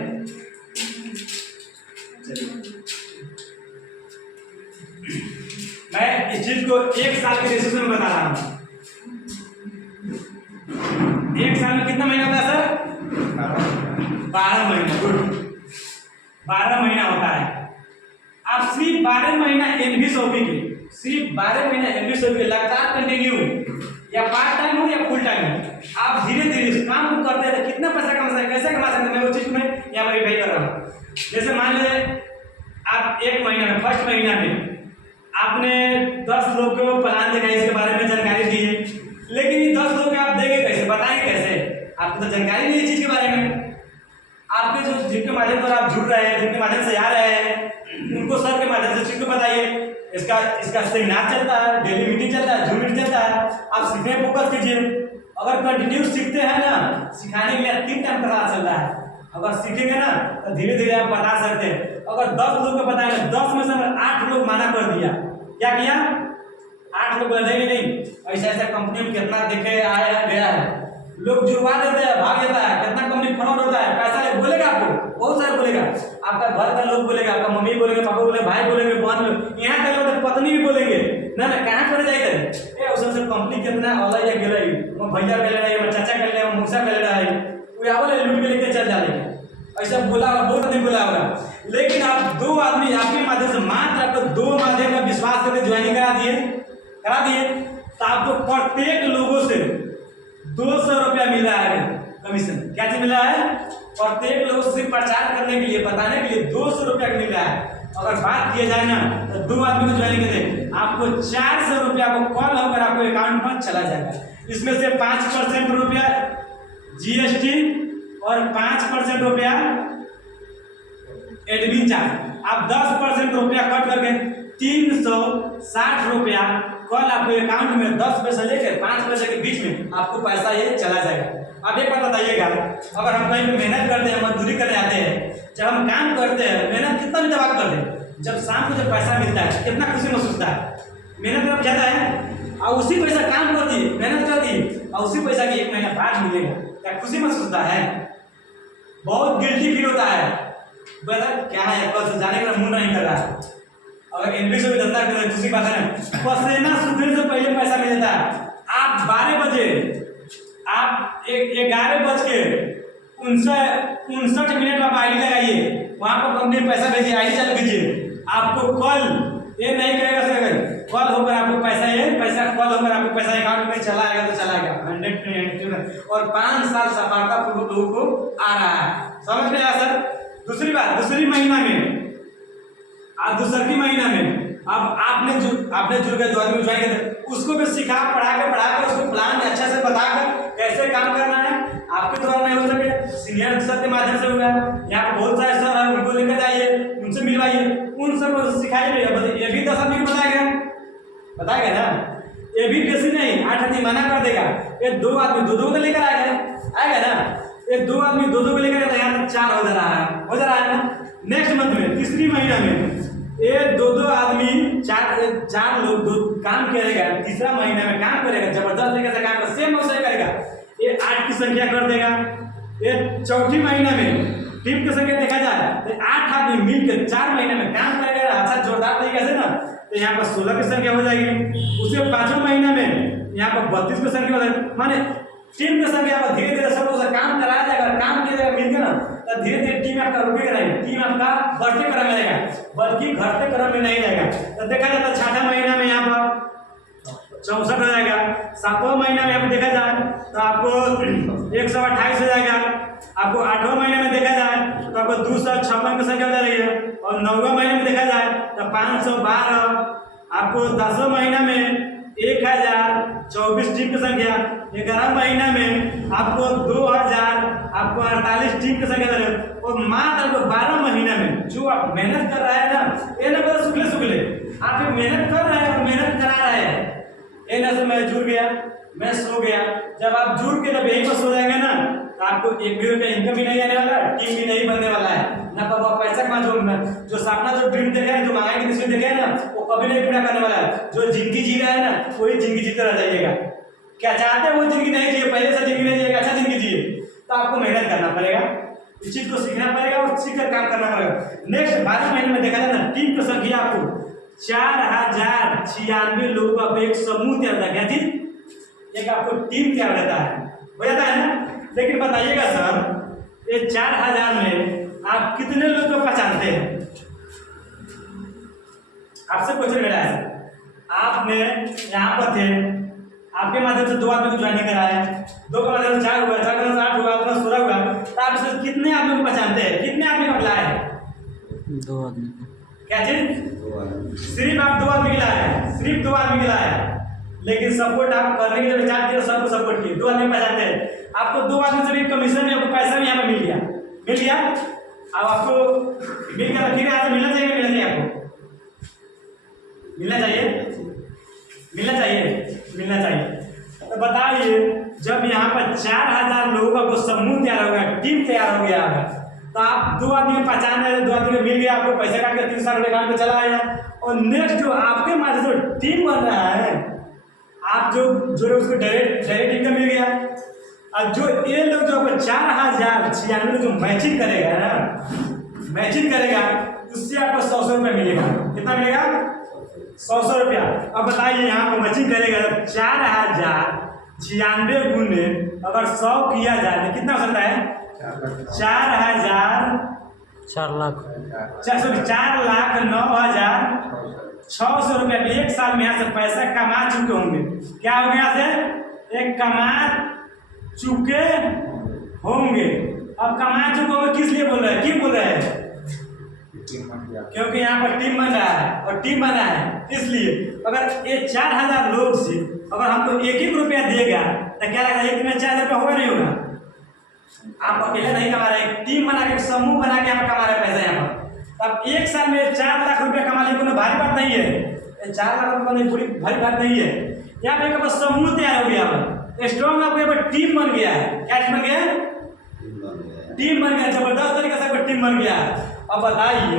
मैं इस चीज को 1 साल के रेशियो में बता रहा हूँ। 1 साल में कितना महीना होता है सर? 12 महीना। गुड, 12 महीना होता है। आप सिर्फ 12 महीना एमबी सौंपी के, सिर्फ 12 महीना एमबी सौंपी लगातार कंटिन्यू, या पार्ट टाइम हो या फुल टाइम हो, आप धीरे धीरे इस काम को करते हैं तो कितना पैसा कमा सकते हैं, कैसे कमा सकते हैं? मैं वो चीज में यहाँ पर वेरीफाई कर रहा हूँ। जैसे मान लीजिए आप 1 महीना में, फर्स्ट महीना में आपने 10 लोग को प्लान दिखाई, इसके बारे में जानकारी दी है, लेकिन ये 10 लोग आप देंगे कैसे, बताएंगे कैसे? आपको तो जानकारी नहीं है चीज के बारे में। आपके जो जिनके माध्यम पर आप जुड़ रहे हैं, जिनके माध्यम से आ रहे हैं, उनको सर के माध्यम से चीज को बताइए। इसका सेमिनार चलता है, डेली मीटिंग चलता है, जूम मीटिंग चलता है, आप सीखने पर फोकस कीजिए। अगर कंटिन्यू सीखते हैं ना, सिखाने के लिए 3 टाइम क्लास चल रहा है, अगर सीखेंगे ना तो धीरे धीरे आप बता सकते हैं। अगर 10 लोग को बताएंगे, 10 में से अगर 8 लोग माना कर दिया, क्या किया? 8 लोग बोला नहीं, ऐसा कंपनी में कितना देखे आया गया है, लोग जुड़वा देते हैं, भाग जाता है, कितना कंपनी फ्रॉड होता है, पैसा ले बोलेगा, आपको बहुत सारे बोलेगा, आपका घर का लोग बोलेगा, आपका मम्मी बोलेंगे, पापा बोलेंगे, भाई बोलेंगे, बहन बोलेंगे, यहाँ के लोग पत्नी भी बोलेंगे ना कहाँ कर जाए उससे कंपनी कितना अलग या गए, भैया कर ले रहा है, चाचा कर ले रहा है, मुखसा कर ले रहा है, वो आवल लूट के लेके चल जाएंगे। ऐसा बोला बहुत नहीं बोला होगा, लेकिन आप 2 आदमी आपके माध्यम से, मात्र आपको 2 माध्यम का विश्वास करके ज्वाइनिंग करा दिए, तो आपको प्रत्येक लोगों से 200 रुपया मिल रहा है कमीशन। क्या चीज मिल रहा है? प्रत्येक लोगों से प्रचार करने के लिए, बताने के लिए 200 रुपया मिल रहा है। अगर बात किया जाए ना तो 2 आदमी को ज्वाइनिंग करें, आपको 400 रुपया को कॉल होकर आपको अकाउंट में चला जाएगा। इसमें से 5% रुपया जीएसटी और 5% रुपया एडमिन चार्ज, आप 10% रुपया कट करके 360 रुपया कल आपके अकाउंट में 10 पैसा लेकर 5 पैसे के बीच में आपको पैसा ये चला जाएगा। आप एक बात बताइएगा, अगर हम कहीं पे मेहनत करते हैं, मजदूरी करने आते हैं, जब हम काम करते हैं, मेहनत कितना भी दबा करते हैं, जब शाम को जब पैसा मिलता है कितना खुशी महसूस होता है। मेहनत करना जाता है और उसी पैसा काम कर दिए, मेहनत कर दी और उसी पैसा की 1 महीना बाद मिलेगा, क्या खुशी महसूस होता है? बहुत गिल्टी फील होता है, बोला क्या है कल से जाने का मुंह नहीं कर रहा है। अगर इंग्लिश में धंधा करें दूसरी बात है, पसीना सूखने से पहले पैसा मिल जाता है। आप 12 बजे, आप 11:59 मिनट में आईडी लगाइए, वहाँ पर कंपनी पैसा भेजिए, आईडी चालू कीजिए, आपको कल ये नहीं कहेगा सर, कल होकर आपको पैसा कल होकर आपको पैसा अकाउंट में चला आएगा तो चला आएगा 100%। और 5 साल सफलतापूर्वक लोगों को आ रहा है, समझ में आया सर? दूसरी बात, दूसरी महीना में आप दूसरी महीना में अब आपने जुड़ गए 2 आदमी ज्वाइन कर, उसको भी सिखा पढ़ा के उसको प्लान अच्छा से बताकर कैसे काम करना है। आपके द्वारा नहीं हो सके, सीनियर सर के माध्यम से हुआ। यहाँ पे बहुत सारे सर हैं, उनको लेकर जाइए, उनसे मिलवाइए, उन सबको सिखाइए। ये भी 10 आदमी को बताएगा ना। ये भी बेसी नहीं 8 आदमी मना कर देगा, ये 2 आदमी 2 को लेकर आएगा ना। ये 2 आदमी 2 को लेकर आएगा, 4 हो जा रहा है ना। नेक्स्ट मंथ में तीसरी महीना में ये 2 आदमी 4 लोग काम करेगा। तीसरा महीना में काम करेगा, जबरदस्त तरीके से काम सेम वैसे करेगा, ये 8 की संख्या कर देगा। ये चौथी महीना में टीम की संख्या देखा जाए तो 8 आदमी मिलकर 4 महीने में काम करेगा अच्छा जोरदार तरीके से ना, तो यहाँ पर 16 की संख्या हो जाएगी। उसके 5वें महीने में यहाँ पर 32 की संख्या हो जाएगी। माने टीम की संख्या पर धीरे धीरे सब काम कराया जाएगा, काम किया जाएगा मिलकर ना, तो धीरे धीरे टीम आपका रुकेगा नहीं, टीम आपका बढ़ते क्रम में जाएगा, बल्कि घटते क्रम में नहीं जाएगा। तो देखा जाता है 6ठा महीना में यहाँ पर 64 हो जाएगा। 7वां महीना में देखा जाए तो आपको 128 हो जाएगा। आपको 8वां महीने में देखा जाए तो आपको 256 की संख्या हो जा रही है। और 9वां महीने में देखा जाए तो 512। आपको 10वां महीना में 1024 टीम की संख्या। 11वां महीना में आपको 2000 आपको 48 टीम की संख्या। और मात्र 12 महीना में जो आप मेहनत कर रहे हैं ना, ये ना बस सुखले आप मेहनत कर रहे हैं और मेहनत करा रहे हैं। ये ना से मैं जुड़ गया, मैं सो गया। जब आप जुड़ के जब यहीं पर सो जाएंगे ना, तो आपको 1 भी रुपया इनकम भी नहीं आने वाला, टीम भी नहीं बनने वाला है ना। कब आप पैसा कमा जो सपना जो ड्रीम देखे हैं, जो महंगाई की तस्वीर देखे हैं ना, वो कभी नहीं पूरा करने वाला है। जो जिंदगी जी रहा है ना, वही जिंदगी जीते रह जाइएगा। क्या चाहते हैं वो जिंदगी नहीं जिए, पहले से जिंदगी नहीं जिएगा, अच्छा जिंदगी जिए, तो आपको मेहनत करना पड़ेगा, इस चीज को सीखना पड़ेगा और सीख कर काम करना पड़ेगा। नेक्स्ट 12 महीने में देखा जाए ना, टीम की संख्या आपको 4096 लोगों का एक समूह तैयार होता है। क्या चीज? एक आपको टीम तैयार रहता है, हो जाता है ना। लेकिन बताइएगा सर, ये 4000 में आप कितने लोग को पहचानते हैं? आपसे क्वेश्चन मेरा है, आपने यहाँ पर थे, आपके माध्यम से 2 आदमी को ज्वाइनिंग कराया, 2 के माध्यम से 4 हुआ, 4 के माध्यम से 8 हुआ, 16 हुआ, तो आप इसमें कितने आदमी को पहचानते हैं? कितने आदमी को बुलाया है? 2 आदमी। क्या चीज? सिर्फ आप 2 आदमी के लाए हैं, सिर्फ 2 आदमी के लाए हैं। लेकिन सपोर्ट आप करने के लिए विचार किए, सबको सपोर्ट किए, 2 आदमी पहचानते हैं। आपको 2 आदमी से भी कमीशन भी, आपको पैसा भी यहाँ पे मिल गया। अब आपको मिल गया, फिर यहाँ से मिलना चाहिए आपको मिलना चाहिए। तो बताइए, जब यहाँ पर 4000 लोगों का समूह तैयार हो गया, टीम तैयार हो गया, तो आप 2 आदमी पहचान रहे, 2 आदमी मिल गया, आपको पैसा काट के 3 साल रुपये काम पे चला आया। और नेक्स्ट जो आपके माध्यम से टीम बन रहा है, आप जो उसको डायरेक्ट इनकम मिल गया। और जो ये लोग जो 4096 जो मैचिंग करेगा उससे आपको 100 रुपये मिलेगा। कितना मिलेगा? 100 रुपया। अब बताइए, यहाँ पर मैचिंग करेगा 4096 गुने अगर 100 किया जाए तो कितना हो सकता है? 4,09,600 रुपया। एक साल में यहाँ से पैसा कमा चुके होंगे। क्या हो गया से? एक कमा चुके होंगे। अब कमा चुके होंगे किस लिए बोल रहे हैं? क्यों बोल रहे हैं? क्योंकि यहाँ पर टीम बन रहा है और टीम बना है, इसलिए। अगर ये 4000 लोग से अगर हमको 1 रुपया देगा तो क्या लगेगा? 1 दिन में 4000 रुपया होगा नहीं होगा? आप अकेले नहीं कमा रहे, टीम बना के, समूह बना के आप कमा रहे पैसा यहाँ पर। अब 1 साल में 4 लाख रुपया कमा ले, कोई भारी बात नहीं है। 4 लाख रुपया नहीं, पूरी भारी बात नहीं है। यहाँ पे आपका समूह तैयार हो गया, स्ट्रॉन्ग आपको यहाँ पर टीम बन गया है। क्या बन गया? टीम बन गया, जबरदस्त तरीके से आपका टीम बन गया। अब बताइए,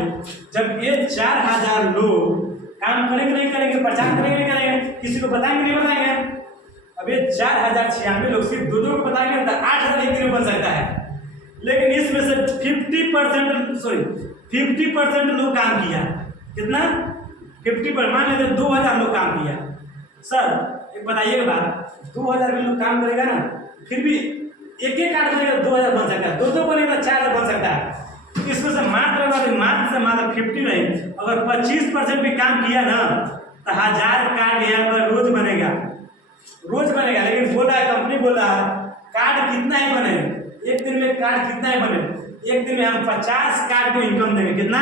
जब ये 4000 लोग काम करेंगे नहीं करेंगे, पहचान करेंगे नहीं करेंगे, किसी को बताएंगे नहीं बताएंगे। अब ये 4096 लोग सिर्फ 2 को बताएंगे तो 8000 एक दिन में बन सकता है। लेकिन इसमें से 50% लोग काम किया। कितना? 50%। मान लेते 2000 लोग काम किया। सर एक बताइएगा बात, 2000 लोग काम करेगा ना, फिर भी एक कार्ड करेगा 2000 बन सकता है, 2 बनेगा 4000 बन सकता है। इसमें से मात्र 50 नहीं, अगर 25% भी काम किया ना, तो 1000 कार्ड यहाँ पर रोज बनेगा। लेकिन बोल रहा है, कंपनी बोल रहा है कार्ड कितना ही बने, एक दिन में कार्ड कितना ही बने, एक दिन में हम 50 कार्ड को इनकम देंगे। कितना?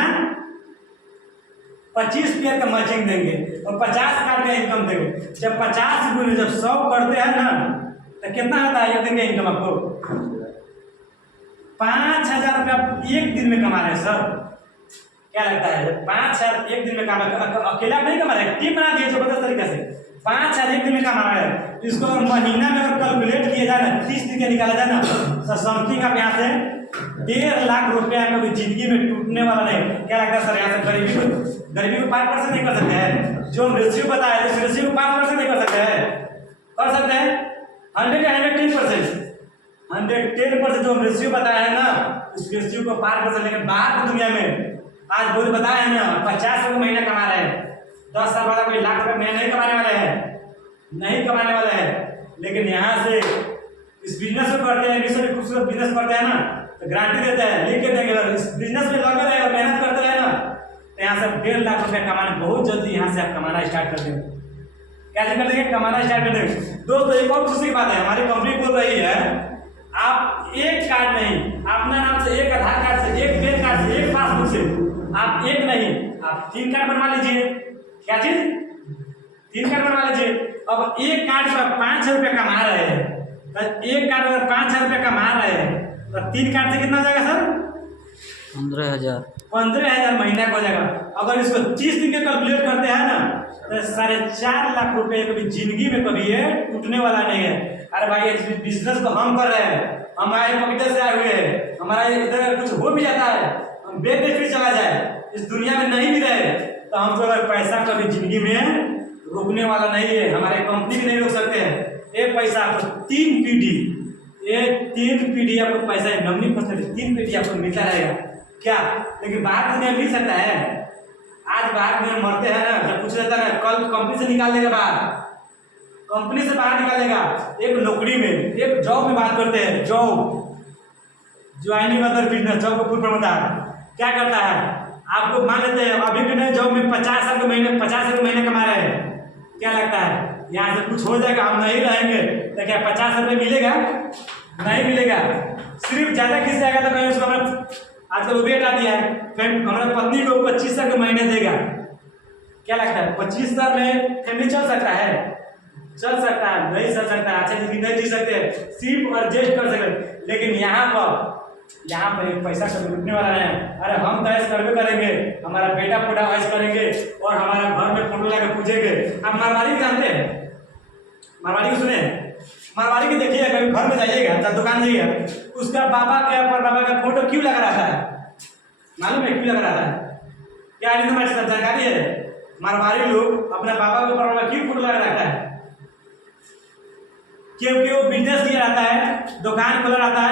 25 पेयर का मैचिंग देंगे और 50 कार्ड का इनकम देंगे। जब 50 गुने जब 100 करते हैं ना तो कितना आता है एक दिन का इनकम आपको? 5,000 रुपया एक दिन में कमा रहे हैं सर। क्या लगता है? 5,000 एक दिन में कमा, अकेला नहीं कमा रहे, टीम बना दिए जबरदस्त तरीके से 5,000 एक दिन में कमा रहा है। इसको अगर महीना में अगर कैलकुलेट किया जाए ना, 30 दिन का निकाला जाए ना, तो समथिंग आप यहाँ से 1.5 लाख रुपया कभी जिंदगी में टूटने वाला नहीं। क्या लगता है सर? यहाँ से गरीबी को 5% नहीं कर सकते हैं? जो हम रेशियो बताया उस रेशियो को 5% नहीं कर सकते हैं? कर सकते हैं 100 या 110%। 110% जो हम रेशियो बताया है ना, उस रेशियो को पार कर सकते। लेकिन बाहर की दुनिया में आज बहुत बताया है ना, 50 रुपये महीना कमा रहे हैं, 10 साल बाद कोई लाख रुपये महीना नहीं कमाने वाले हैं, नहीं कमाने वाले हैं। लेकिन यहाँ से इस बिजनेस को करते हैं, विश्व में खूबसूरत बिजनेस करते हैं ना, तो गारंटी देते हैं, लिख के देंगे। अगर इस बिजनेस में लगे रहे और मेहनत करते रहे ना, तो यहाँ से 1.5 लाख रुपया कमाने बहुत जल्दी यहाँ से आप कमाना स्टार्ट कर देंगे। कैसे कर देंगे? कमाना स्टार्ट कर देंगे। दोस्तों एक और खुशी की बात है, हमारी कंपनी बोल रही है आप एक कार्ड नहीं, अपना नाम से एक आधार कार्ड से, एक पैन कार्ड से, एक पासबुक से, आप एक नहीं आप 3 कार्ड बनवा लीजिए। क्या चीज? 3 कार्ड बनवा लीजिए। अब एक कार्ड पर 5,000 रुपया कमा रहे हैं, तो एक कार्ड पर 5,000 रुपया कमा रहे हैं, तो 3 कार्ड से कितना हो जाएगा सर? 15,000। 15,000 महीना का हो जाएगा। अगर इसको 30 दिन के कैलकुलेट करते हैं ना, तो 4.5 लाख रुपए कभी जिंदगी में कभी ये टूटने वाला नहीं है। अरे भाई इस बिजनेस को हम कर रहे हैं, हमारे पवित्र से आए हुए हैं, हमारा इधर कुछ हो भी जाता है, हम बेनिफिट चला जाए, इस दुनिया में नहीं भी रहे, तो हमको अगर पैसा कभी जिंदगी में रुकने वाला नहीं है, हमारे कंपनी भी नहीं रोक सकते हैं। एक पैसा आपको 3 पीढ़ी आपको पैसा नमनी फसल 3 पीढ़ी आपको मिलता रहेगा। क्या? लेकिन बाहर दुनिया मिल सकता है? आज बाहर दुनिया मरते हैं ना, जब कुछ रहता है ना, कल कंपनी से निकाल देगा, बाहर कंपनी से बाहर निकालेगा। एक नौकरी में, एक जॉब में बात करते हैं, job joining other business, job को पूर्ण प्रमोटर क्या करता है? आपको मान लेते हैं अभी भी नहीं जॉब में 50 साल के महीने कमा रहे हैं। क्या लगता है यहाँ से कुछ हो जाएगा, हम नहीं रहेंगे तो क्या 50 रुपये मिलेगा? नहीं मिलेगा। सिर्फ ज़्यादा खिंच जाएगा तो कहीं उसको हमारा आजकल वो भी हटा दिया है, फिर हमारे पत्नी को 25 साल के महीने देगा। क्या लगता है 25 साल में फैमिली चल सकता है? चल सकता है? नहीं चल सकता है। अच्छा जिंदगी नहीं जी सकते, सिर्फ एडजस्ट कर सकते। लेकिन यहाँ पर एक पैसा कभी रुकने वाला नहीं है। अरे हम तो ऐसा करबे करेंगे, हमारा बेटा पोटा ऐसा करेंगे और हमारा घर में फोटो लगा पूछेंगे। आप मारवाड़ी जानते हैं? मारवाड़ी को सुने? मारवाड़ी की देखिए, कभी घर में जाइएगा या दुकान जाइएगा, उसका बाबा के पर बाबा का फोटो क्यों लगा रहता है? मालूम है क्यों लगा रहता है? क्या तुम्हारी जानकारी है? मारवाड़ी लोग अपने बाबा के ऊपर क्यों फोटो लगा रहता है? क्योंकि वो बिजनेस किया रहता है, दुकान खोला रहता है,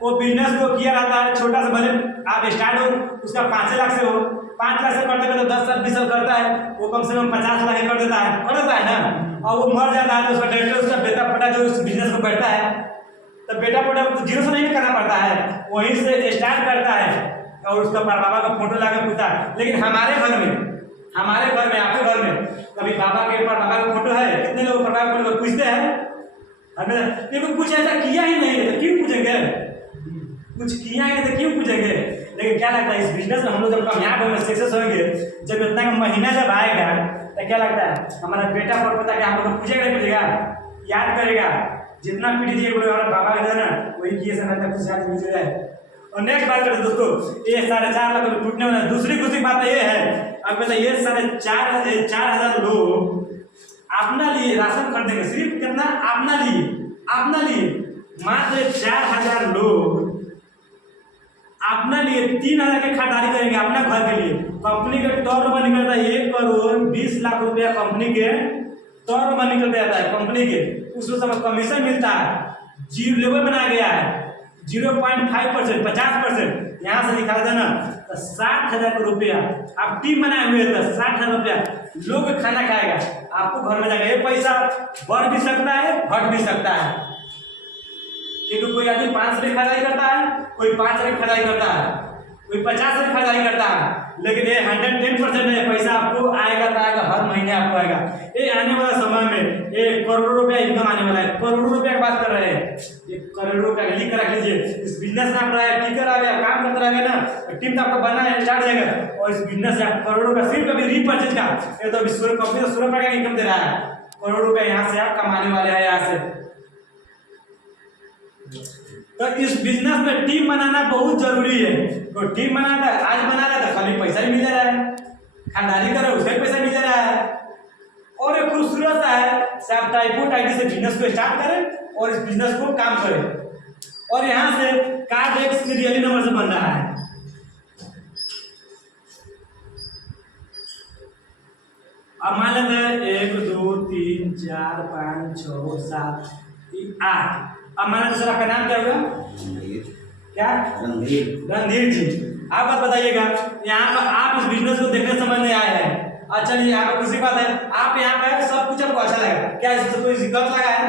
वो बिजनेस को किया रहता है छोटा सा, भले आप स्टार्ट हो उसका 5 लाख से हो, 5 लाख से करते तो 10 साल 20 साल करता है, वो कम से कम 50 लाख कर देता है ना। और वो मर जाता है तो उसका डायरेक्टर, उसका बेटा पोटा जो उस बिजनेस को बैठता है, तो बेटा पोटा तो जीरो से नहीं करना पड़ता है, वहीं से स्टार्ट करता है और उसका बाबा का फोटो ला के पूछता है। लेकिन हमारे घर में, आपके घर में कभी बाबा के ऊपर बाबा का फोटो है? कितने लोग बाबा का फोटो पूछते हैं? हमें क्योंकि कुछ ऐसा किया ही नहीं है तो क्यों पूछेंगे? कुछ किया ही नहीं तो क्यों पूछेंगे? लेकिन क्या लगता है इस बिजनेस में हम लोग जब कामयाब होंगे, सक्सेस होंगे, जब इतना का महीना जब आएगा, तो क्या लगता है हमारा बेटा पर पता क्या हम लोग पूछेगा नहीं पूछेगा? याद करेगा। जितना पीढ़ी जी बोले हमारे बाबा का ना वही किए समय तक कुछ याद मिल जाए। और नेक्स्ट बात करें दोस्तों, ये 4.5 लाख टूटने वाला। दूसरी खुशी बात ये है, अब बताइए 4,500 लोग अपना लिए राशन खरीदेंगे। सिर्फ कितना? अपना लिए मात्र 4,000 लोग अपना लिए 3,000 के खरीदारी करेंगे अपना घर के लिए। कंपनी के तौर पर निकलता है 1,20,00,000 रुपया कंपनी के तौर पर निकल जाता है। कंपनी के उसको सब कमीशन मिलता है, जीरो लेवल बनाया गया है 0.5%, 50% यहाँ से निकाल देना तो 60,000 रुपया आप टीम बनाए हुए तो 60,000 रुपया लोग खाना खाएगा आपको घर में जाएगा। ये पैसा बढ़ भी सकता है, घट भी सकता है, क्योंकि कोई आदमी 5 रुपये खरीदारी करता है, कोई 5 रुपये खरीदारी करता है, कोई 50 रुपये खरीदारी करता है। लेकिन ये 110% है, पैसा आपको आएगा तो आएगा, हर महीने आपको आएगा। ये आने वाला समय में ये करोड़ों रुपया इनकम आने वाला है। करोड़ों रुपया की बात कर रहे हैं, ये करोड़ों रुपया लिख कर रख लीजिए। इस बिजनेस में आप रहे टीकर आ गया, काम करते रह ना, टीम तो आपका बनना है, स्टार्ट हो जाएगा। और इस बिजनेस से आप करोड़ों का सिर्फ कभी रीपर्चेज का, ये तो कंपनी तो 16 रुपये का इनकम दे रहा है, करोड़ों रुपया यहाँ से आप कमाने वाले हैं यहाँ से। तो इस बिजनेस में टीम बनाना बहुत जरूरी है। तो टीम बनाना आज बना रहा है तो खाली पैसा ही मिल जा रहा है, खानदानी करो उसका पैसा मिल जा रहा है। और एक खूबसूरत सा है से आप टाइपोट आईडी से बिजनेस को स्टार्ट करें और इस बिजनेस को काम करें। और यहाँ से कार्ड एक सीरियली नंबर से बन रहा है। अब मान लेते हैं 1 2 3 4 5 6 7 8। अब मान लेते सर आपका नाम क्या होगा? क्या? रणधीर जी। आप बात बताइएगा, यहाँ पर आप इस बिजनेस को देखने समझने आए हैं। अच्छा नहीं, यहाँ पर दूसरी बात है, आप यहाँ पे सब कुछ आपको अच्छा लगा, क्या इससे कोई गलत लगा है?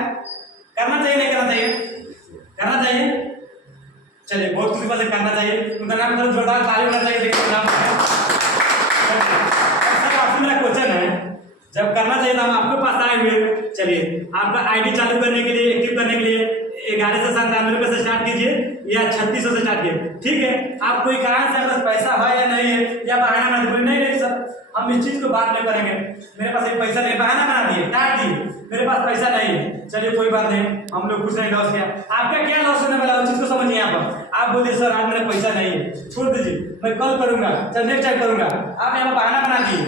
करना चाहिए नहीं करना चाहिए? करना चाहिए। चलिए बहुत खुशी बात है, करना चाहिए। उनका नाम तो जोरदार ताली होना चाहिए। देखिए नाम सर आपसे मेरा क्वेश्चन है, जब करना चाहिए तो हम आपके पास आए हुए। चलिए आपका आईडी चालू करने के लिए, एक्टिव करने के लिए 1197 से स्टार्ट कीजिए या 3600 से स्टार्ट कीजिए, ठीक है। आप कोई कारण से अगर पैसा है या नहीं है या बहाना बना दिए, नहीं सर हम इस चीज को बात नहीं करेंगे, मेरे पास एक पैसा नहीं, बहाना बना दिए, टाट दिए, मेरे पास पैसा नहीं है। चलिए कोई बात नहीं, हम लोग कुछ नहीं लॉस किया। आपका क्या लॉस होने वाला है उस चीज को समझिए। यहाँ पर आप बोलिए सर आज मेरा पैसा नहीं है, छोड़ दीजिए, मैं कल करूंगा, चल नेक्स्ट टाइम करूंगा। आप यहाँ पर बहाना बना दिए,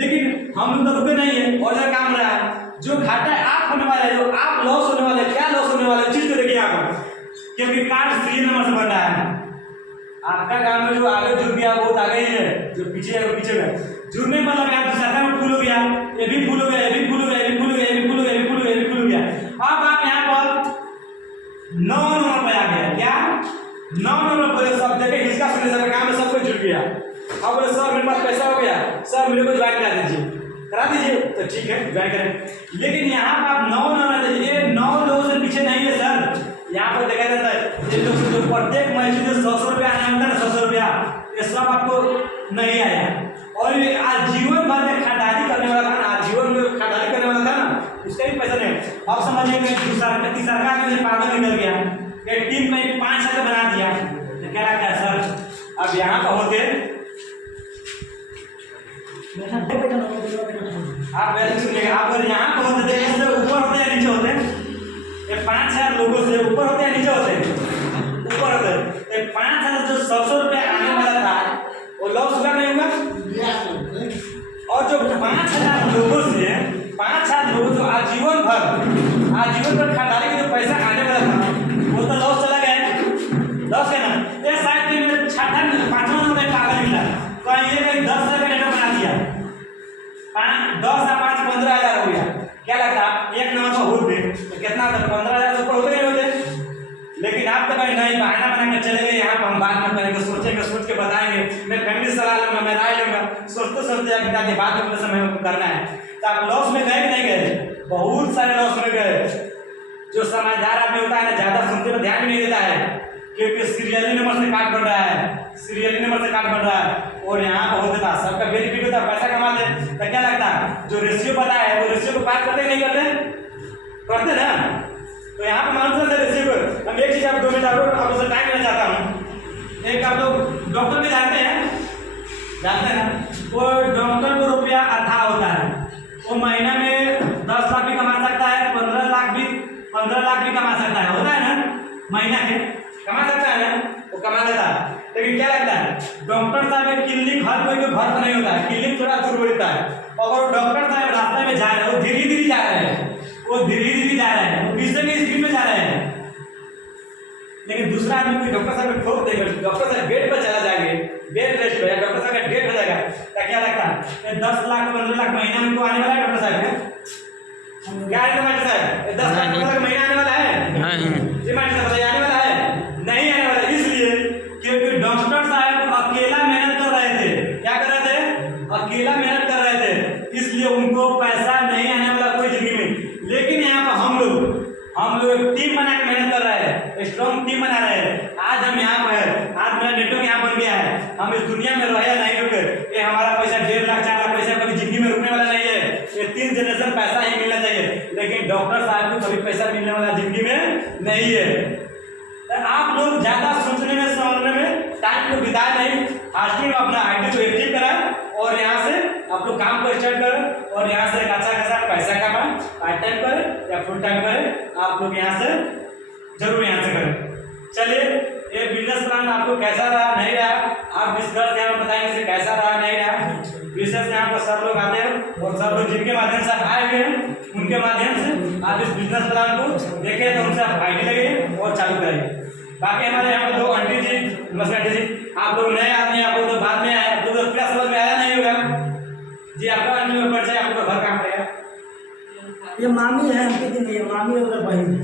लेकिन हम लोग तो रुके नहीं है और जरा काम रहा है। जो घाटा है आप होने वाला है, जो आप लॉस होने वाले, क्या लॉस होने वाला है चीज को देखिए आप, क्योंकि कार्ड सीरियल नंबर से बन रहा है। आपका काम में जो आगे जुड़ गया वो आगे ही है, जो पीछे है वो पीछे है। जुड़ने मतलब यहाँ दूसरा में फूल हो गया, ये भी फूल हो गया, ये भी फूल हो गया, ये भी फूल हो गया, ये भी फूल हो गया, ये भी फूल हो गया, ये भी फूल हो गया। अब आप यहाँ पर 9 नंबर पे आ गया, क्या 9 नंबर पर सब देखे इसका सुनने से काम में सब कुछ जुड़ गया। अब बोले सर मेरे पास पैसा हो गया, सर मेरे को ज्वाइन करा दीजिए, करा दीजिए, तो ठीक है ज्वाइन करें। लेकिन यहाँ पर आप 9 नंबर दीजिए, 9 लोगों से पीछे नहीं है सर। यहाँ पर देखा जाता है ये लोग जो प्रत्येक महीने जो 100 रुपया आना होता है ना, 100 रुपया, ये सब आपको नहीं आया। और ये आजीवन भर में खानदानी करने वाला था ना, आजीवन में खानदानी करने वाला था ना, उसका भी पैसा नहीं। अब समझिए कि सरकार ने पागल निकल गया, एक टीम में 5 साल बना दिया, तो क्या लगता है सर? अब यहाँ पर होते आप वैसे सुनिएगा, आप अगर यहाँ पर होते थे ऊपर होते या नीचे होते? ये 5000 लोगों से ऊपर होते या नीचे होते? ऊपर होते। ये 5000 जो 100 रुपया आने वाला था वो लॉस हुआ नहीं हुआ? और जो 5000 लोगों से 5000 लोगों जो आजीवन भर खानदानी के जो पैसा आने वाला था वो तो लॉस चला गया, लॉस है ना। ये शायद में 5वां नंबर पागल मिला, कहीं ये कहीं 10 का नेटवर्क बना दिया, 10 और 5 15,000 हो गया। क्या लगता है एक नंबर पर होते तो कितना होता? 15,000 से ऊपर होते नहीं होते? लेकिन आप तो कहीं नहीं, बहाना बना के चले गए, यहाँ पर हम बात में करेंगे, सोचेंगे, सोच के बताएंगे, मैं फैमिली सलाह लूंगा, मैं राय लूंगा, सोचते सोचते आप बता बात में समय करना है। तो आप लॉस में गए कि नहीं गए? बहुत सारे लॉस में गए। जो समझदार आदमी होता है ना, ज्यादा सुनते में ध्यान भी नहीं देता है, क्योंकि सीरियली नंबर से काट बढ़ रहा है, सीरियली नंबर से काट बढ़ रहा है। और यहाँ पर होता था सबका बेनिफिट होता, पैसा कमाते, तो क्या लगता है जो रेशियो पता है वो रेशियो को पार करते नहीं करते ना। तो यहाँ पर मानते हैं रेशियो को। हम एक चीज आप 2 मिनट आप उसे टाइम देना चाहता हूँ। एक आप लोग डॉक्टर में जानते हैं ना, वो डॉक्टर को रुपया अथा होता है, वो महीना में 10 लाख भी कमा सकता है, 15 लाख भी कमा सकता है, होता है ना, महीना के कमा सकता है ना, वो कमा लेता है। लेकिन क्या लगता है डॉक्टर साहब क्लिनिक हर कोई के घर पर नहीं होता है, क्लिनिक थोड़ा दूर होता है। और डॉक्टर साहब रास्ते में जा रहे हैं, वो धीरे धीरे जा रहे हैं, वो धीरे धीरे जा रहे हैं, पीछे की स्पीड में जा रहे हैं। लेकिन दूसरा आदमी कोई डॉक्टर साहब को ठोक देगा, डॉक्टर साहब बेड पर चला जाएंगे, बेड रेस्ट पे, डॉक्टर साहब का डेट हो जाएगा, तो क्या लगता है 10 लाख 15 लाख महीना में को आने वाला है डॉक्टर साहब है? क्या है डॉक्टर साहब 10 लाख 15 लाख महीना आने वाला है? नहीं जी मैडम साहब आने वाला है, नहीं आने वाला। इसलिए क्योंकि डॉक्टर साहब अकेला मेहनत कर रहे थे, क्या कर रहे थे? अकेला मेहनत कर रहे थे, इसलिए उनको पैसा नहीं आने वाला कोई जिंदगी में। लेकिन यहाँ पर हम लोग एक टीम बना के मेहनत कर रहे हैं, स्ट्रॉन्ग टीम बना रहे हैं। आज हम यहाँ पर, आज मेरा नेटवर्क यहाँ बन गया है, हम इस दुनिया में रहे या नहीं रुके, डॉक्टर साहब को कभी पैसा मिलने वाला जिंदगी में नहीं है। तो आप लोग ज्यादा सोचने में समझने में टाइम को बिताए नहीं, हाजिर में अपना आईडी को एक्टिव कराएं और यहाँ से आप लोग काम को स्टार्ट करें और यहाँ से अच्छा खासा पैसा कमाएं, पार्ट टाइम करें या फुल टाइम करें, आप लोग यहाँ से जरूर यहाँ से करें। चलिए, ये बिजनेस प्लान आपको कैसा रहा नहीं रहा, आप डिस्कस यहाँ पर बताएंगे से कैसा रहा नहीं रहा। विशेष यहाँ पर सर लोग आते हैं और सर लोग जिनके माध्यम से आप आए हुए हैं उनके माध्यम से आप इस बिजनेस प्लान को देखें तो उनसे आप आईडी लगे और चालू करें। बाकी हमारे यहाँ पर दो आंटी जी, नमस्कार आंटी जी, आप लोग नए आदमी हैं, आप लोग तो बाद में आए, आप लोग तो क्या समझ में आया नहीं होगा जी। आपका आंटी में परिचय, आपको घर काम पड़ेगा। ये मामी है, हमकी नहीं है, मामी उधर बहन है।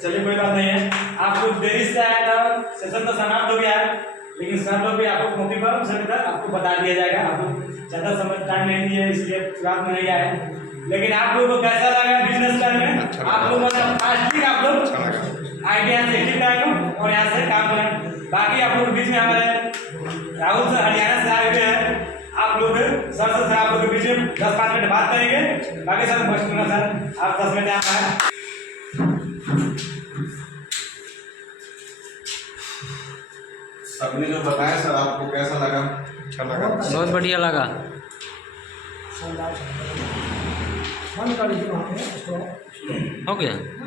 चलिए कोई बात नहीं है, आप लोग देरी से आए था, सेशन तो समाप्त हो गया है, लेकिन सर लोग भी आपको मौके पर सर आपको बता दिया जाएगा। आपको ज़्यादा समय टाइम नहीं दिया इसलिए रात में नहीं आए, लेकिन आप लोगों को कैसा लगा बिजनेस करने में? आप लोगों ने फास्टिंग आप लोग आइडिया से एक्टिव करेंगे और यहाँ से काम करें। बाकी आप लोग के बीच में हमारे राहुल सर हरियाणा से आए हुए हैं, आप लोग सर आप लोग के बीच में 10-5 मिनट बात करेंगे। बाकी सर सर आप 10 मिनट यहाँ आए। सबने जो बताया सर आपको कैसा लगा? अच्छा लगा। बहुत बढ़िया लगा। शानदार। बंद कर दीजिए वहाँ पे स्टोर। हो गया।